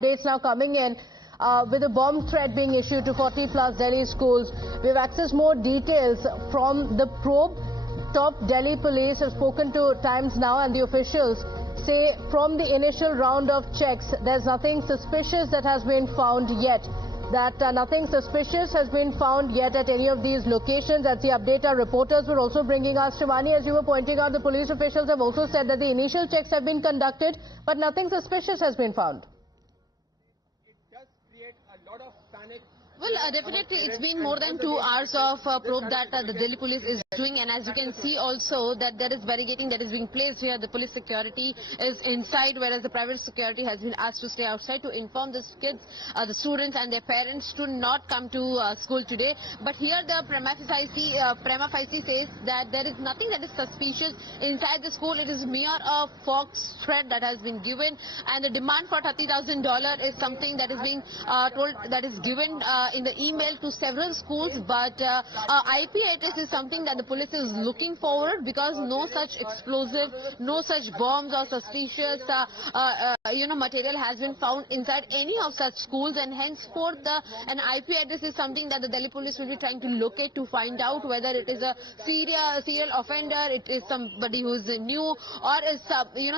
Updates now coming in with a bomb threat being issued to 40 plus Delhi schools. We've accessed more details from the probe. Top Delhi police have spoken to Times Now, and the officials say from the initial round of checks, there's nothing suspicious that has been found yet. Nothing suspicious has been found yet at any of these locations. That's the update our reporters were also bringing us. Shivani, as you were pointing out, the police officials have also said that the initial checks have been conducted, but nothing suspicious has been found. A lot of panic. Well, definitely it's been more than 2 hours of probe that the Delhi police is doing, and as you can see also that there is barricading that is being placed here. The police security is inside, whereas the private security has been asked to stay outside to inform the kids, the students and their parents to not come to school today. But here the prima facie says that there is nothing that is suspicious inside the school. It is mere fox threat that has been given, and the demand for $30,000 is something that is being given in the email to several schools, but IP address is something that the police is looking forward, because no such explosive, no such bombs or suspicious material has been found inside any of such schools, and henceforth an IP address is something that the Delhi police will be trying to locate to find out whether it is a serial offender, it is somebody who is new, or is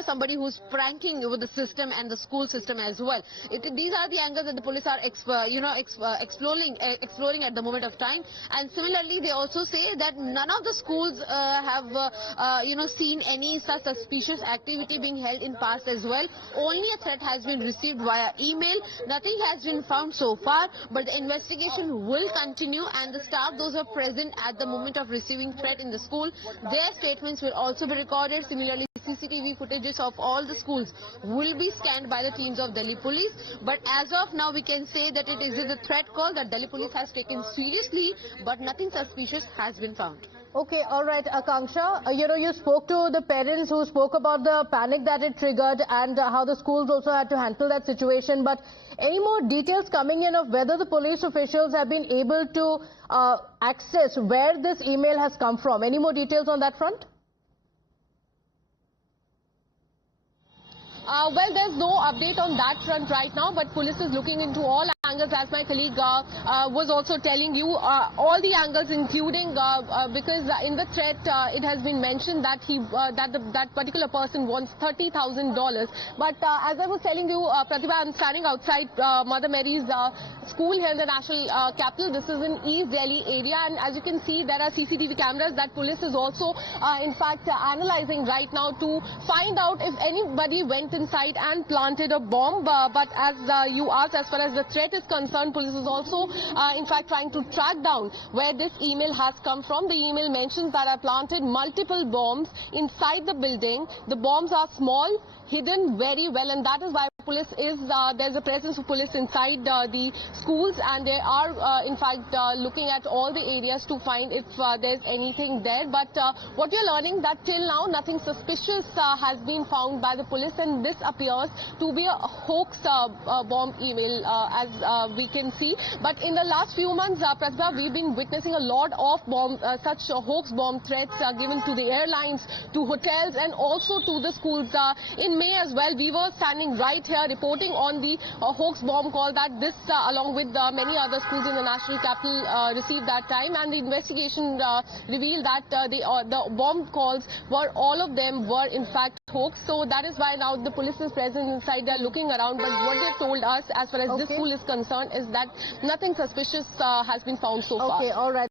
somebody who's pranking with the system and the school system as well. These are the angles that the police are exploring at the moment of time. And similarly, they also say that none of the schools have seen any such suspicious activity being held in past as well. Only a threat has been received via email. Nothing has been found so far, but the investigation will continue, and the staff, those who are present at the moment of receiving threat in the school, their statements will also be recorded. Similarly, CCTV footages of all the schools will be scanned by the teams of Delhi police. But as of now, we can say that it is a threat call that Delhi police has taken seriously, but nothing suspicious has been found. Okay, all right, Akanksha, you spoke to the parents who spoke about the panic that it triggered and how the schools also had to handle that situation. But any more details coming in of whether the police officials have been able to access where this email has come from? Any more details on that front? Well, there's no update on that front right now, but police is looking into all angles, as my colleague was also telling you, all the angles, including because in the threat it has been mentioned that that particular person wants $30,000. But as I was telling you, Pratibha, I'm standing outside Mother Mary's school here in the national capital. This is in East Delhi area, and as you can see, there are CCTV cameras that police is also in fact analyzing right now to find out if anybody went inside and planted a bomb. But as you asked, as far as the threat is concerned, police is also in fact trying to track down where this email has come from. The email mentions that I planted multiple bombs inside the building. The bombs are small, hidden very well, and that is why police is there's a presence of police inside the schools, and they are in fact looking at all the areas to find if there's anything there. But what you're learning that till now nothing suspicious has been found by the police, and this appears to be a hoax bomb email as we can see. But in the last few months, Pratibha, we've been witnessing a lot of such hoax bomb threats given to the airlines, to hotels, and also to the schools. In May as well, we were standing right here reporting on the hoax bomb call that this along with many other schools in the national capital received that time, and the investigation revealed that the bomb calls all of them were in fact hoax. So that is why now the police is present inside, they're looking around. But what they told us as far as this school is concerned is that nothing suspicious has been found so far. Okay, all right.